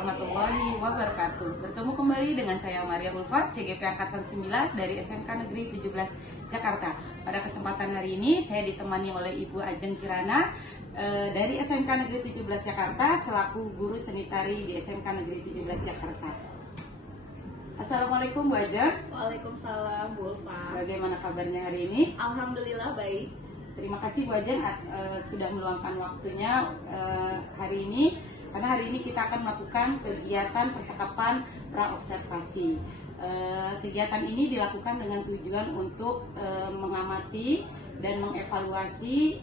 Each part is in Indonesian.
warahmatullahi wabarakatuh. Bertemu kembali dengan saya Maria Ulfa, CGP Angkatan 9 dari SMK Negeri 17 Jakarta. Pada kesempatan hari ini saya ditemani oleh Ibu Ajeng Kirana dari SMK Negeri 17 Jakarta selaku guru seni tari di SMK Negeri 17 Jakarta. Assalamualaikum Bu Ajeng. Waalaikumsalam Bu Ulfa. Bagaimana kabarnya hari ini? Alhamdulillah baik. Terima kasih Bu Ajeng sudah meluangkan waktunya hari ini, karena hari ini kita akan melakukan kegiatan percakapan praobservasi. Kegiatan ini dilakukan dengan tujuan untuk mengamati dan mengevaluasi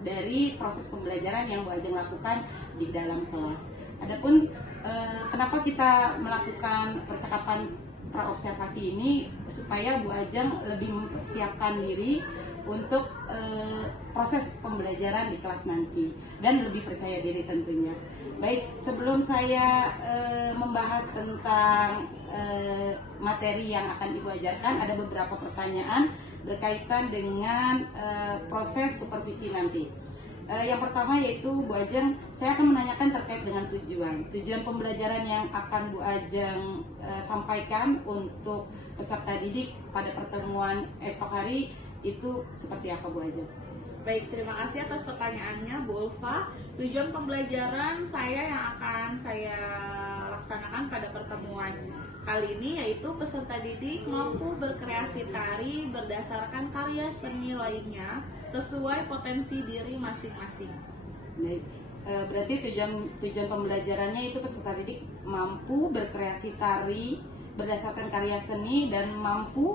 dari proses pembelajaran yang Bu Ajeng lakukan di dalam kelas. Adapun kenapa kita melakukan percakapan praobservasi ini, supaya Bu Ajeng lebih mempersiapkan diri untuk proses pembelajaran di kelas nanti dan lebih percaya diri tentunya. Baik, sebelum saya membahas tentang materi yang akan Ibu ajarkan, ada beberapa pertanyaan berkaitan dengan proses supervisi nanti. Yang pertama yaitu Bu Ajeng, saya akan menanyakan terkait dengan tujuan pembelajaran yang akan Bu Ajeng sampaikan untuk peserta didik pada pertemuan esok hari itu seperti apa Bu Ajeng? Baik, terima kasih atas pertanyaannya Bu Ulfa. Tujuan pembelajaran saya yang akan saya laksanakan pada pertemuan kali ini yaitu peserta didik mampu berkreasi tari berdasarkan karya seni lainnya sesuai potensi diri masing-masing. Baik, berarti tujuan pembelajarannya itu peserta didik mampu berkreasi tari berdasarkan karya seni dan mampu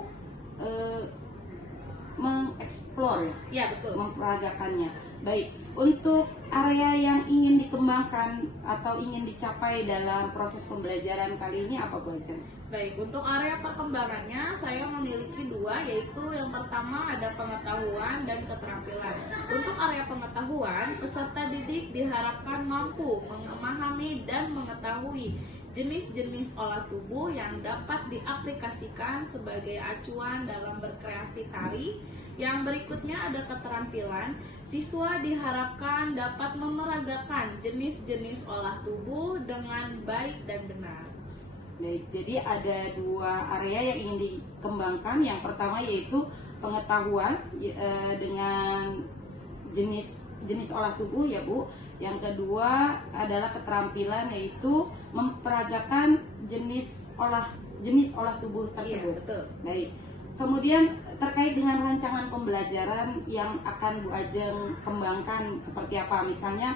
mengeksplor ya betul, memperagakannya. Baik, untuk area yang ingin dikembangkan atau ingin dicapai dalam proses pembelajaran kali ini apa Bu Ajeng? Baik, untuk area perkembangannya saya memiliki dua, yaitu yang pertama ada pengetahuan dan keterampilan. Untuk area pengetahuan, peserta didik diharapkan mampu memahami dan mengetahui jenis-jenis olah tubuh yang dapat diaplikasikan sebagai acuan dalam berkreasi tari. Yang berikutnya ada keterampilan. Siswa diharapkan dapat memeragakan jenis-jenis olah tubuh dengan baik dan benar. Baik, jadi ada dua area yang ingin dikembangkan. Yang pertama yaitu pengetahuan dengan jenis olah tubuh ya Bu. Yang kedua adalah keterampilan, yaitu memperagakan jenis olah tubuh tersebut. Iya, betul. Baik. Kemudian terkait dengan rancangan pembelajaran yang akan Bu Ajeng kembangkan seperti apa? Misalnya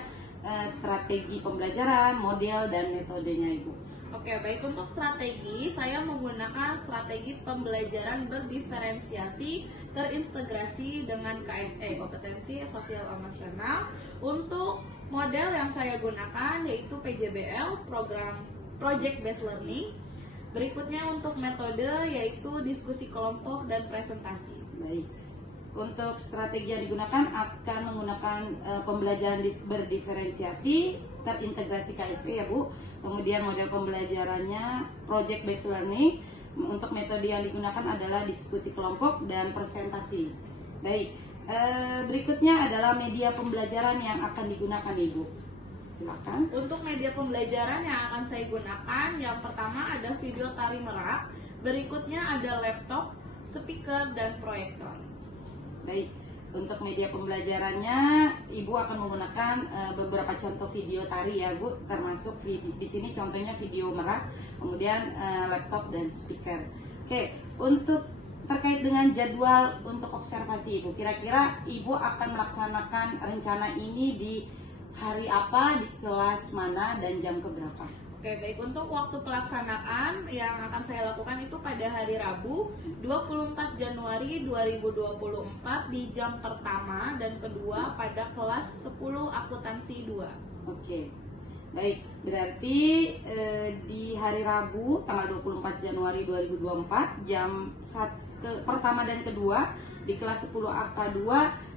strategi pembelajaran, model dan metodenya Ibu. Oke, baik, untuk strategi saya menggunakan strategi pembelajaran berdiferensiasi terintegrasi dengan KSE, kompetensi sosial emosional. Untuk model yang saya gunakan yaitu PJBL, program Project Based Learning. Berikutnya untuk metode yaitu diskusi kelompok dan presentasi. Baik. Untuk strategi yang digunakan akan menggunakan pembelajaran berdiferensiasi terintegrasi KSE ya Bu. Kemudian model pembelajarannya project based learning. Untuk metode yang digunakan adalah diskusi kelompok dan presentasi. Baik. Berikutnya adalah media pembelajaran yang akan digunakan Ibu. Silakan. Untuk media pembelajaran yang akan saya gunakan, yang pertama ada video tari merak, berikutnya ada laptop, speaker dan proyektor. Baik, untuk media pembelajarannya Ibu akan menggunakan beberapa contoh video tari ya Bu, termasuk di sini contohnya video merak, kemudian laptop dan speaker. Oke, untuk terkait dengan jadwal untuk observasi Ibu, kira-kira Ibu akan melaksanakan rencana ini di hari apa, di kelas mana, dan jam keberapa? Oke, baik, untuk waktu pelaksanaan yang akan saya lakukan itu pada hari Rabu 24 Januari 2024 di jam pertama dan kedua pada kelas 10 akuntansi 2. Oke. Baik, berarti di hari Rabu tanggal 24 Januari 2024 jam pertama dan kedua di kelas 10 AK2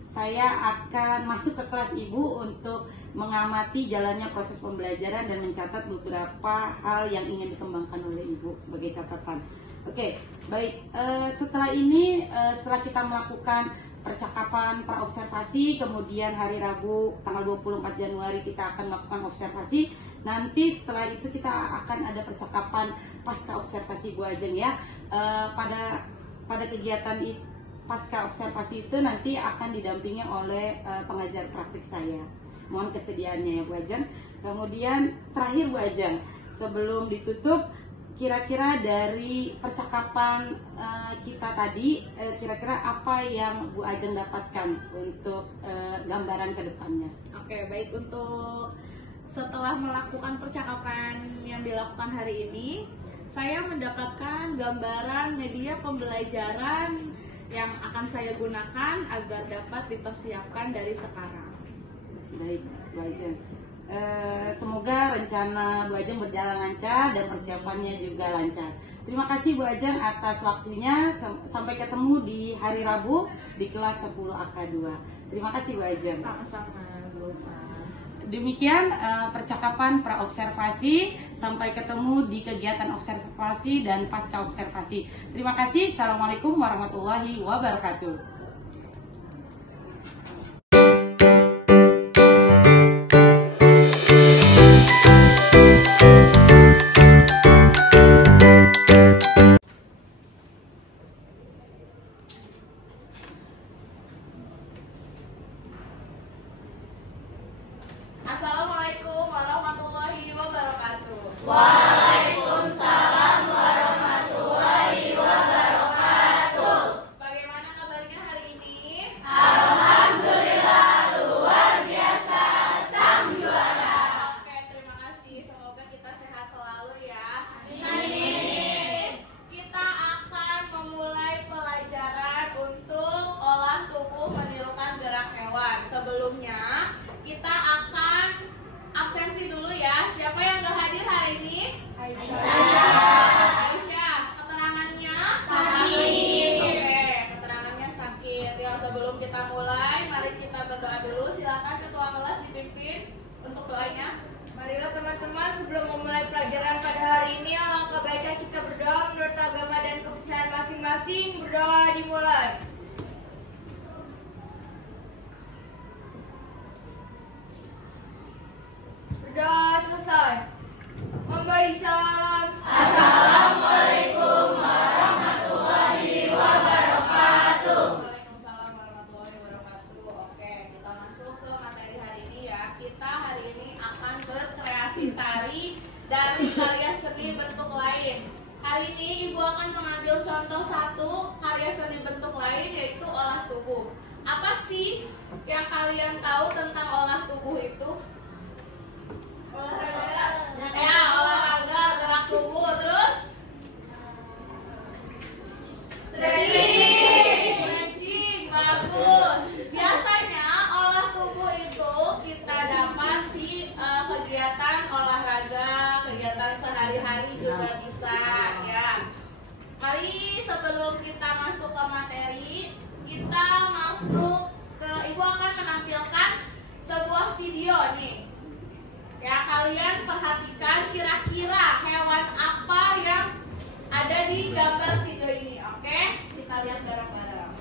saya akan masuk ke kelas Ibu untuk mengamati jalannya proses pembelajaran dan mencatat beberapa hal yang ingin dikembangkan oleh Ibu sebagai catatan. Oke, baik. Setelah ini, setelah kita melakukan percakapan praobservasi, kemudian hari Rabu tanggal 24 Januari kita akan melakukan observasi. Nanti setelah itu kita akan ada percakapan pasca observasi Bu Ajeng ya. Pada kegiatan pasca observasi itu nanti akan didampingi oleh pengajar praktik saya. Mohon kesediaannya ya Bu Ajeng. Kemudian terakhir Bu Ajeng, sebelum ditutup, kira-kira dari percakapan kita tadi, kira-kira apa yang Bu Ajeng dapatkan untuk gambaran ke depannya? Oke, baik, untuk setelah melakukan percakapan yang dilakukan hari ini, saya mendapatkan gambaran media pembelajaran yang akan saya gunakan agar dapat dipersiapkan dari sekarang. Baik, Bu Ajeng. Semoga rencana Bu Ajeng berjalan lancar dan persiapannya juga lancar. Terima kasih Bu Ajeng atas waktunya. Sampai ketemu di hari Rabu di kelas 10 AK2. Terima kasih Bu Ajeng. Sama-sama, Bu. Demikian percakapan pra-observasi. Sampai ketemu di kegiatan observasi dan pasca observasi. Terima kasih. Assalamualaikum warahmatullahi wabarakatuh. Assalamualaikum warahmatullahi wabarakatuh. Waalaikumsalam warahmatullahi wabarakatuh. Bagaimana kabarnya hari ini? Alhamdulillah luar biasa, sang juara. Oke, terima kasih. Semoga kita sehat selalu ya. Amin. Kita akan memulai pelajaran untuk olah tubuh menirukan gerak hewan. Sebelumnya, kita akan absensi dulu ya. Siapa yang gak hadir hari ini? Aisyah. Keterangannya? Sakit. Oke, keterangannya sakit. Ya, sebelum kita mulai, mari kita berdoa dulu. Silakan ketua kelas dipimpin untuk doanya. Marilah teman-teman, sebelum memulai pelajaran pada hari ini, alangkah baiknya kita berdoa menurut agama dan kepercayaan masing-masing. Berdoa dimulai. Berdoa selesai. Memberi salam. Assalamualaikum warahmatullahi wabarakatuh. Waalaikumsalam warahmatullahi wabarakatuh. Oke, kita masuk ke materi hari ini ya. Kita hari ini akan berkreasi tari dari karya seni bentuk lain. Hari ini Ibu akan mengambil contoh satu karya seni bentuk lain, yaitu olah tubuh. Apa sih yang kalian tahu tentang olah tubuh itu? Olahraga. Ya, olahraga, gerak tubuh, terus stretching, bagus. Biasanya olah tubuh itu kita dapat di kegiatan olahraga, kegiatan sehari-hari juga bisa ya. Mari sebelum kita masuk ke materi, kita masuk ke, Ibu akan menampilkan sebuah video nih. Ya, kalian perhatikan kira-kira hewan apa yang ada di gambar video ini, oke? Kita lihat bareng-bareng.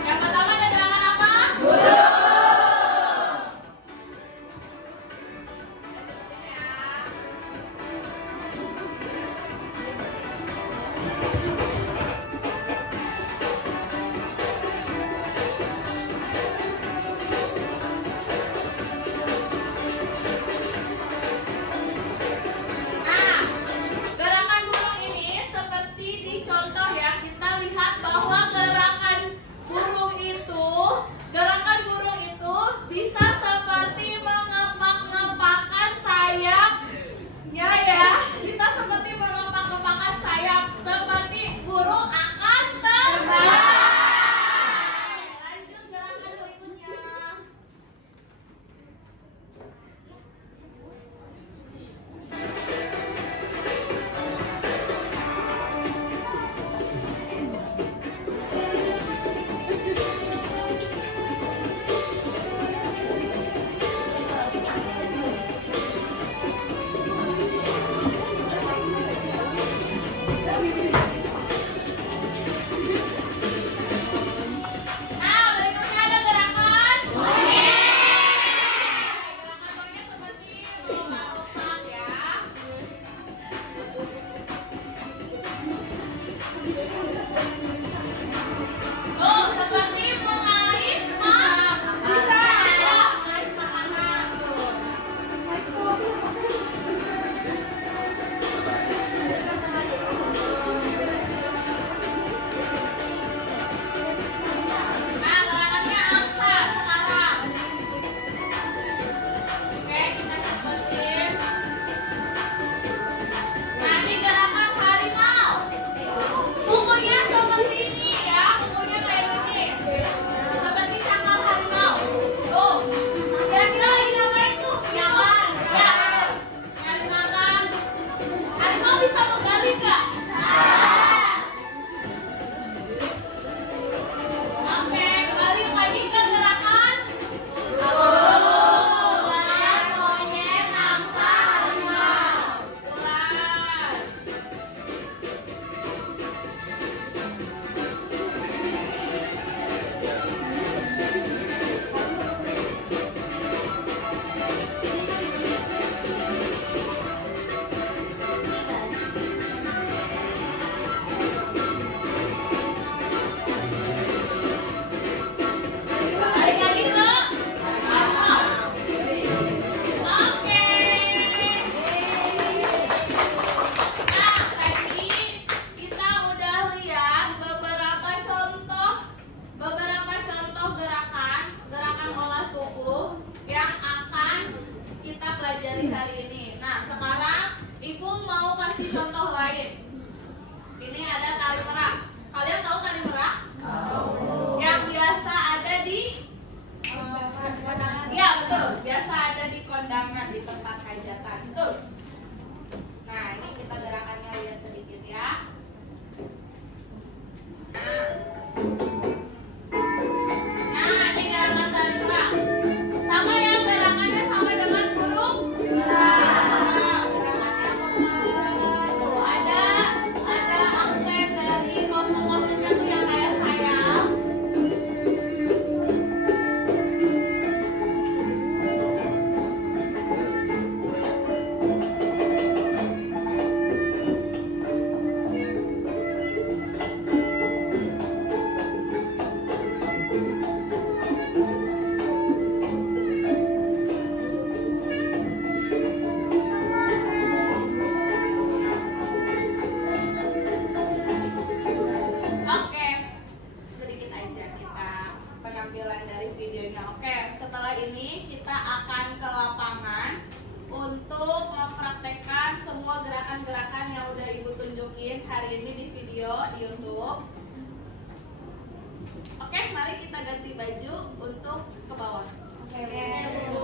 Yang pertama ada gerakan apa? gerakan-gerakan yang udah Ibu tunjukin hari ini di video di YouTube. Oke, mari kita ganti baju untuk ke bawah. Oke, Bu.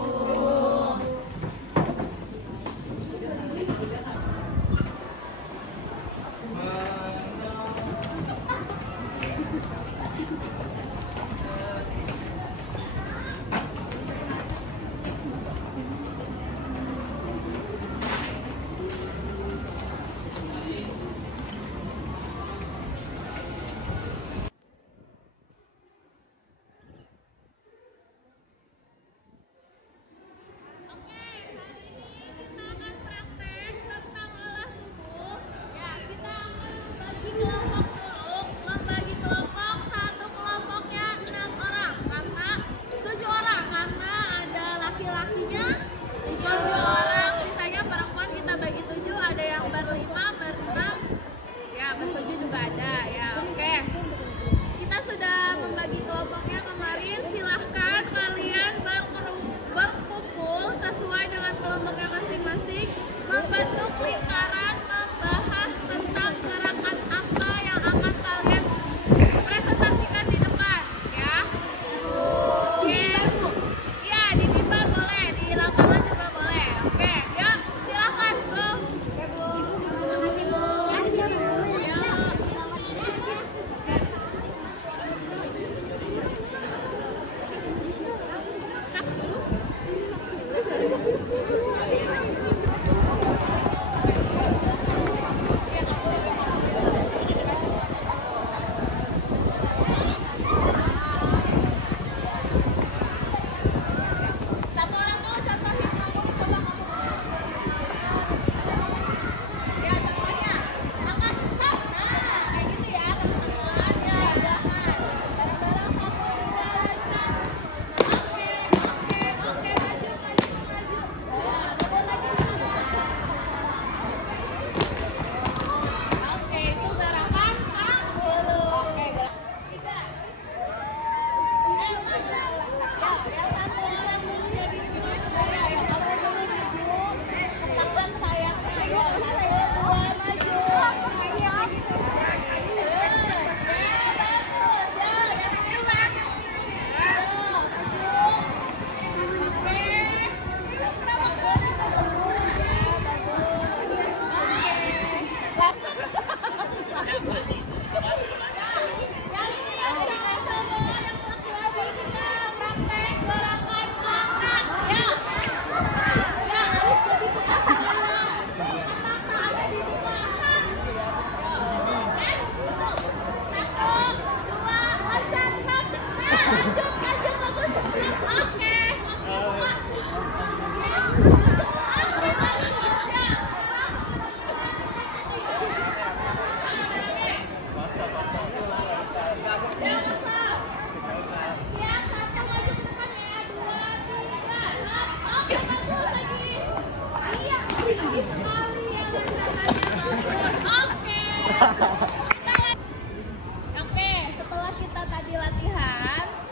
Oke, setelah kita tadi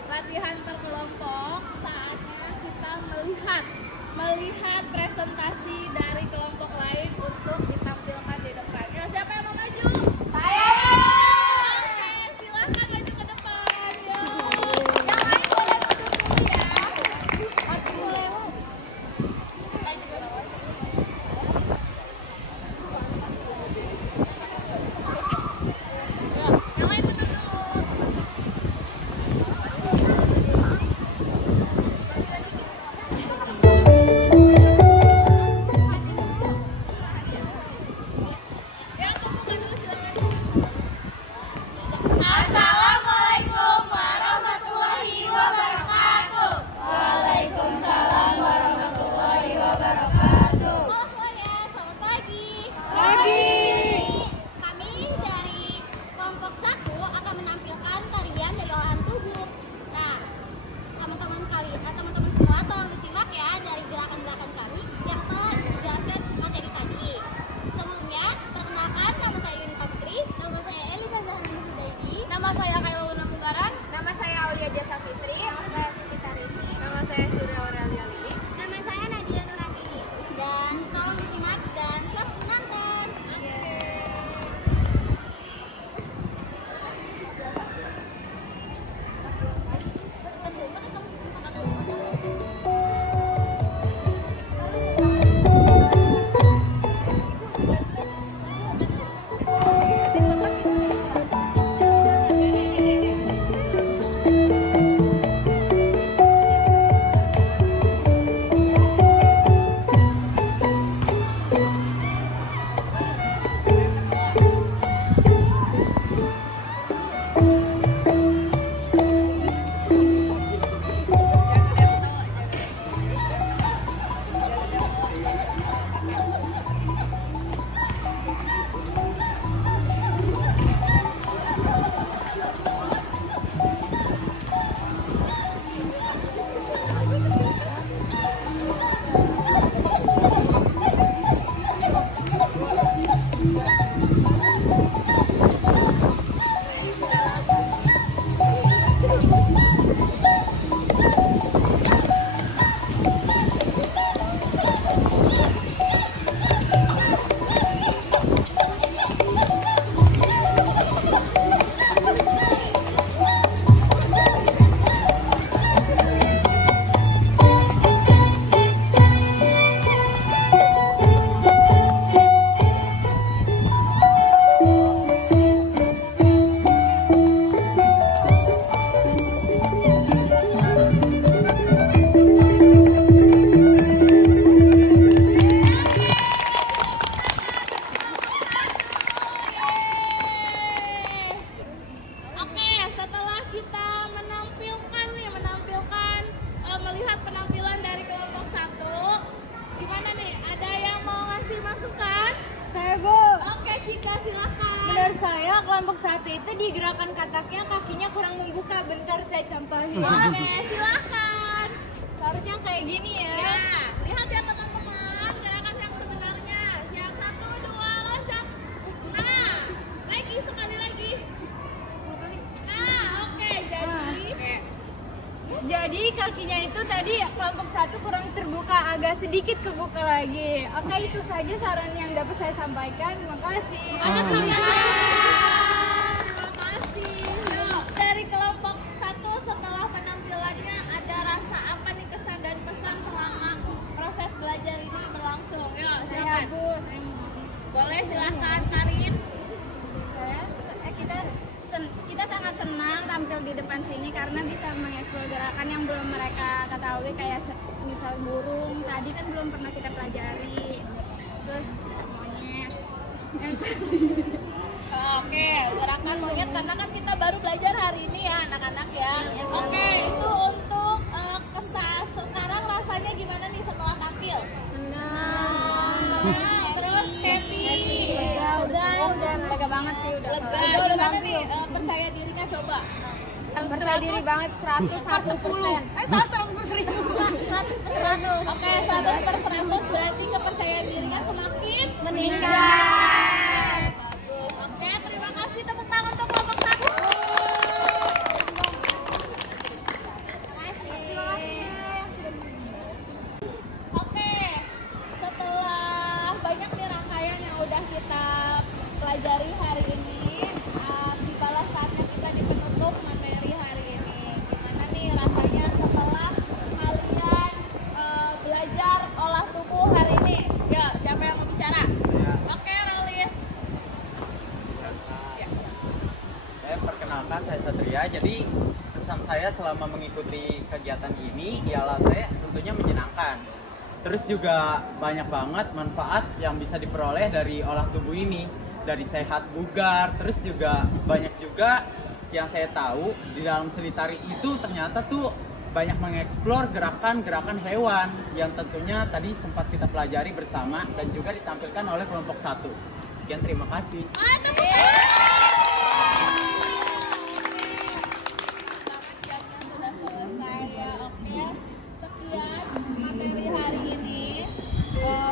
latihan berkelompok, saatnya kita melihat presentasi dari kelompok lain untuk ditampilkan di depannya. Siapa yang mau maju? Saya. Oke, silahkan maju ke depan. Yuk. Yang lain boleh maju dulu ya. Maju dulu. Cika, silakan. Menurut saya kelompok 1 itu di gerakan kataknya kakinya kurang membuka. Bentar saya contohin. Oke, silakan. Seharusnya kayak gini ya. Ya, lihat ya teman-teman gerakan yang sebenarnya. Yang 1, 2, loncat. Nah, lagi sekali lagi. Nah, oke, Jadi kakinya itu tadi kelompok 1 kurang terbuka, agak sedikit kebuka lagi. Oke, itu saja saran yang dapat saya sampaikan. Terima kasih. Terima kasih. Yuk, dari kelompok 1 setelah penampilannya ada rasa apa nih kesan dan pesan selama proses belajar ini berlangsung? Yuk, silakan. Boleh silakan Karin. Kita sangat senang tampil di depan sini karena bisa mengeksplor gerakan yang belum mereka ketahui, kayak misal burung tadi kan belum pernah kita pelajari, terus monyet. Oke, gerakan monyet karena kan kita baru belajar hari ini ya anak-anak ya. Oke, itu untuk sekarang rasanya gimana nih setelah tampil? Nah, terus happy. Udah lega banget sih, udah Gimana nih percaya dirinya coba? percaya diri banget 100%. 100%. Oke, 100% berarti kepercayaan dirinya semakin Meningkat. bagus. Oke, terima kasih, tepuk tangan untuk kelompok 1. Oke, setelah banyak nih rangkaian yang udah kita pelajari hari ini, tibalah saatnya kita di penutup materi hari ini. Gimana nih rasanya setelah kalian belajar olah tubuh hari ini? Ya, siapa yang mau bicara? Oke, Rolis. Saya perkenalkan, saya Satria. Jadi pesan saya selama mengikuti kegiatan ini ialah saya tentunya menyenangkan. Terus juga banyak banget manfaat yang bisa diperoleh dari olah tubuh ini, dari sehat bugar. Terus juga banyak juga yang saya tahu di dalam seni tari itu ternyata tuh banyak mengeksplor gerakan-gerakan hewan yang tentunya tadi sempat kita pelajari bersama dan juga ditampilkan oleh kelompok 1. Sekian, terima kasih. Jamnya sudah selesai ya. Oke, sekian materi hari ini.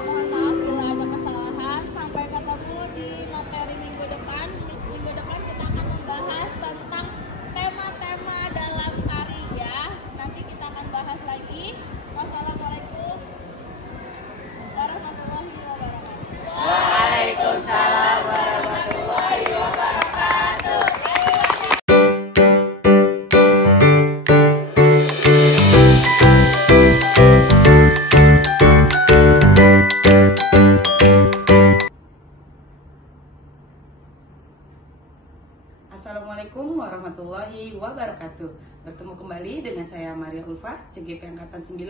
Mohon maaf bila ada kesalahan. Sampai ketemu di materi minggu depan. Minggu depan kita akan membahas tentang tema-tema dalam tari ya. Nanti kita akan bahas lagi. Wassalamualaikum warahmatullahi wabarakatuh. Waalaikumsalam warahmatullahi wabarakatuh. Assalamualaikum warahmatullahi wabarakatuh. Bertemu kembali dengan saya Maria Ulfa, CGP Angkatan 9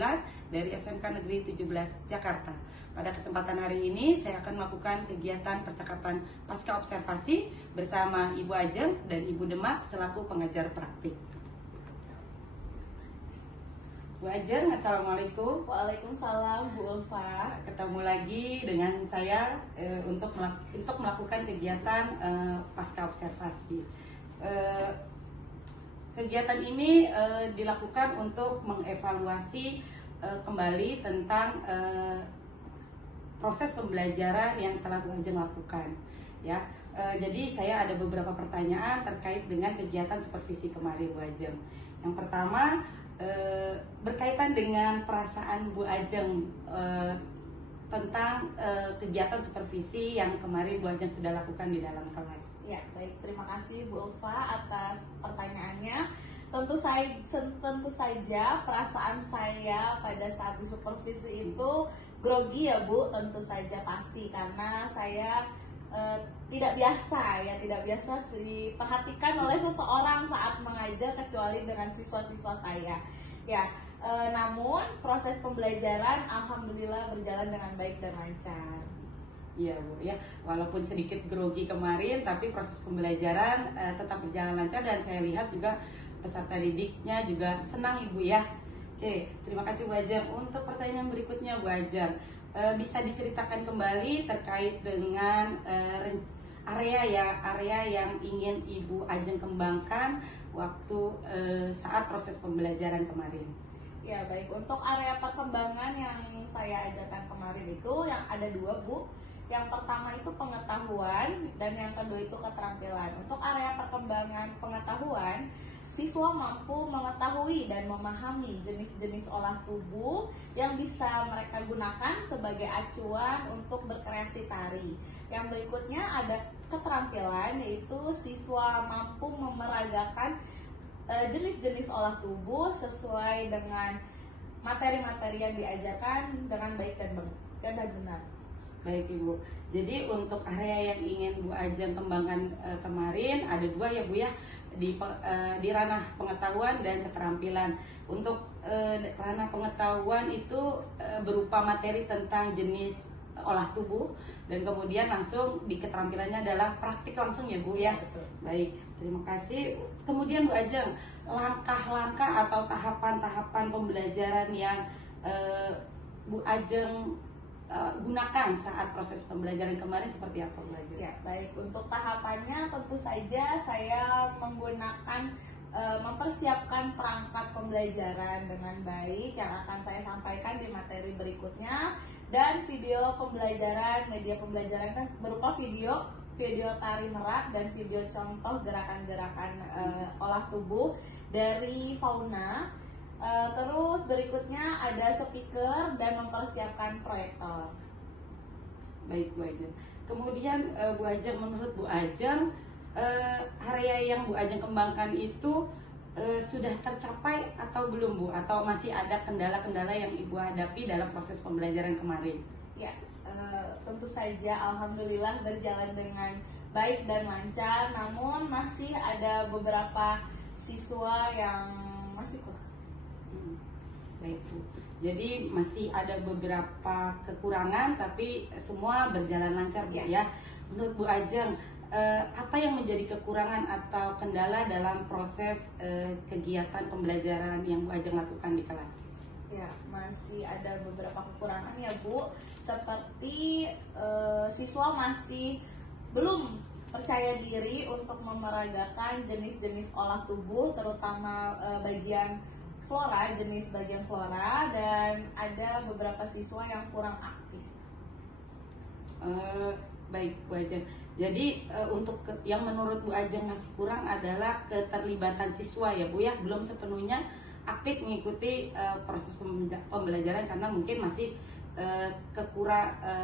dari SMK Negeri 17 Jakarta. Pada kesempatan hari ini saya akan melakukan kegiatan percakapan pasca observasi bersama Ibu Ajeng dan Ibu Demak selaku pengajar praktik. Bu Ajeng, Assalamualaikum. Waalaikumsalam Bu Ulfa. Ketemu lagi dengan saya untuk melakukan kegiatan pasca observasi. Kegiatan ini dilakukan untuk mengevaluasi kembali tentang proses pembelajaran yang telah Bu Ajeng lakukan. Ya, jadi saya ada beberapa pertanyaan terkait dengan kegiatan supervisi kemarin Bu Ajeng. Yang pertama berkaitan dengan perasaan Bu Ajeng tentang kegiatan supervisi yang kemarin Bu Ajeng sudah lakukan di dalam kelas. Ya, baik. Terima kasih Bu Ulfa atas pertanyaannya. Tentu saja perasaan saya pada saat di supervisi itu grogi ya Bu, tentu saja pasti karena saya tidak biasa diperhatikan oleh seseorang saat mengajar kecuali dengan siswa-siswa saya. Ya, namun proses pembelajaran alhamdulillah berjalan dengan baik dan lancar. Iya Bu, ya walaupun sedikit grogi kemarin, tapi proses pembelajaran tetap berjalan lancar dan saya lihat juga peserta didiknya juga senang Ibu ya. Oke, terima kasih Bu Ajeng. Untuk pertanyaan berikutnya Bu Ajeng, bisa diceritakan kembali terkait dengan area yang ingin Ibu Ajeng kembangkan waktu saat proses pembelajaran kemarin. Ya baik, untuk area perkembangan yang saya ajarkan kemarin itu yang ada dua Bu. Yang pertama itu pengetahuan dan yang kedua itu keterampilan. Untuk area perkembangan pengetahuan, siswa mampu mengetahui dan memahami jenis-jenis olah tubuh yang bisa mereka gunakan sebagai acuan untuk berkreasi tari. Yang berikutnya ada keterampilan, yaitu siswa mampu memeragakan jenis-jenis olah tubuh sesuai dengan materi-materi yang diajarkan dengan baik dan benar. Baik Ibu, jadi untuk area yang ingin Bu Ajeng kembangkan kemarin ada dua ya Bu ya, di ranah pengetahuan dan keterampilan. Untuk ranah pengetahuan itu berupa materi tentang jenis olah tubuh, dan kemudian langsung di keterampilannya adalah praktik langsung ya Bu ya. Betul. Baik, terima kasih. Kemudian Bu Ajeng, langkah-langkah atau tahapan-tahapan pembelajaran yang Bu Ajeng gunakan saat proses pembelajaran kemarin seperti apa Bu Ajeng? Ya, baik. Untuk tahapannya tentu saja saya menggunakan mempersiapkan perangkat pembelajaran dengan baik yang akan saya sampaikan di materi berikutnya, dan video pembelajaran, media pembelajaran berupa video tari merak dan video contoh gerakan-gerakan olah tubuh dari fauna. Terus berikutnya ada speaker dan mempersiapkan proyektor. Baik Bu Ajeng. Kemudian Bu Ajeng, menurut Bu Ajeng, area yang Bu Ajeng kembangkan itu sudah tercapai atau belum Bu? Atau masih ada kendala-kendala yang Ibu hadapi dalam proses pembelajaran kemarin? Ya, tentu saja alhamdulillah berjalan dengan baik dan lancar, namun masih ada beberapa siswa yang masih kurang. Baik Bu, jadi masih ada beberapa kekurangan tapi semua berjalan lancar Bu ya. Menurut Bu Ajeng, apa yang menjadi kekurangan atau kendala dalam proses kegiatan pembelajaran yang Bu Ajeng lakukan di kelas? Ya, masih ada beberapa kekurangan ya Bu, seperti siswa masih belum percaya diri untuk memeragakan jenis-jenis olah tubuh, terutama jenis bagian flora, dan ada beberapa siswa yang kurang aktif. Baik Bu Ajeng, jadi untuk yang menurut Bu Ajeng masih kurang adalah keterlibatan siswa ya Bu ya, belum sepenuhnya aktif mengikuti proses pembelajaran karena mungkin masih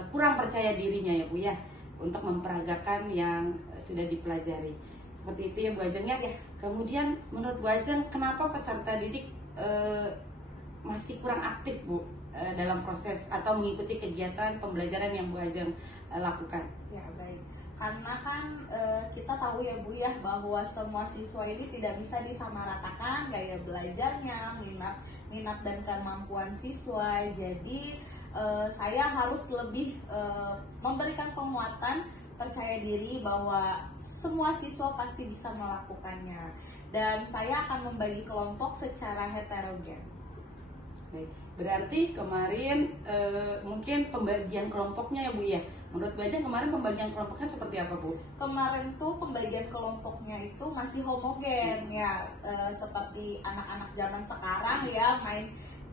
kurang percaya dirinya ya Bu ya untuk memperagakan yang sudah dipelajari. Seperti itu ya Bu Ajeng ya. Kemudian menurut Bu Ajeng, kenapa peserta didik masih kurang aktif Bu dalam proses atau mengikuti kegiatan pembelajaran yang Bu Ajeng lakukan? Ya baik, karena kan kita tahu ya Bu ya bahwa semua siswa ini tidak bisa disamaratakan gaya belajarnya, minat dan kemampuan siswa. Jadi saya harus lebih memberikan penguatan percaya diri bahwa semua siswa pasti bisa melakukannya, dan saya akan membagi kelompok secara heterogen. Baik, berarti kemarin mungkin pembagian kelompoknya ya Bu ya. Menurut Bu Ajeng kemarin pembagian kelompoknya seperti apa Bu? Kemarin tuh pembagian kelompoknya itu masih homogen ya, seperti anak-anak zaman sekarang ya, main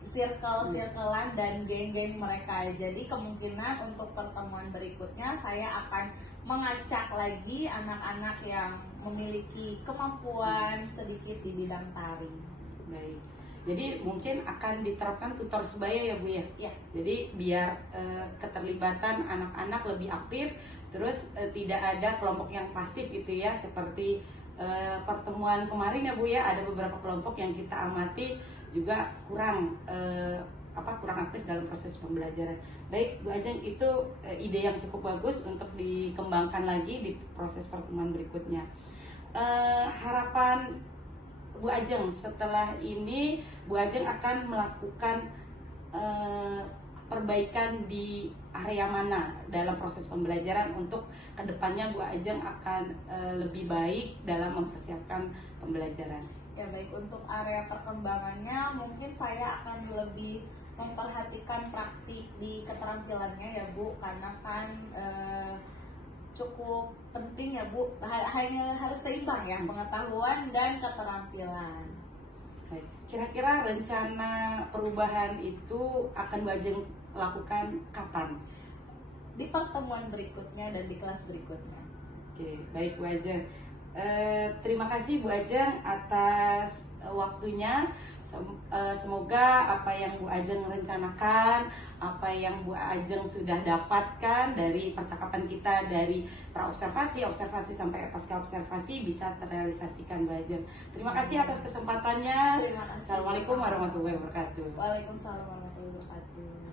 circle-circlean dan geng-geng mereka. Jadi kemungkinan untuk pertemuan berikutnya saya akan mengacak lagi anak-anak yang memiliki kemampuan sedikit di bidang tari. Baik. Jadi mungkin akan diterapkan tutor sebaya ya Bu ya? Ya. Jadi biar keterlibatan anak-anak lebih aktif, terus tidak ada kelompok yang pasif gitu ya, seperti pertemuan kemarin ya Bu ya, ada beberapa kelompok yang kita amati juga kurang aktif dalam proses pembelajaran. Baik Bu Ajeng, itu ide yang cukup bagus untuk dikembangkan lagi di proses pertemuan berikutnya. Harapan Bu Ajeng setelah ini, Bu Ajeng akan melakukan perbaikan di area mana dalam proses pembelajaran untuk kedepannya Bu Ajeng akan lebih baik dalam mempersiapkan pembelajaran? Ya baik, untuk area perkembangannya mungkin saya akan lebih memperhatikan praktik di keterampilannya ya Bu, karena kan cukup penting ya Bu, hanya harus seimbang ya pengetahuan dan keterampilan. Baik. Kira-kira rencana perubahan itu akan Bu Ajeng lakukan kapan? Di pertemuan berikutnya dan di kelas berikutnya. Oke, baik Bu Ajeng. Terima kasih Bu Ajeng atas waktunya. Semoga apa yang Bu Ajeng rencanakan, apa yang Bu Ajeng sudah dapatkan dari percakapan kita dari praobservasi, observasi sampai pasca observasi bisa terrealisasikan Bu Ajeng. Terima kasih atas kesempatannya. Terima kasih. Assalamualaikum warahmatullahi wabarakatuh. Waalaikumsalam warahmatullahi wabarakatuh.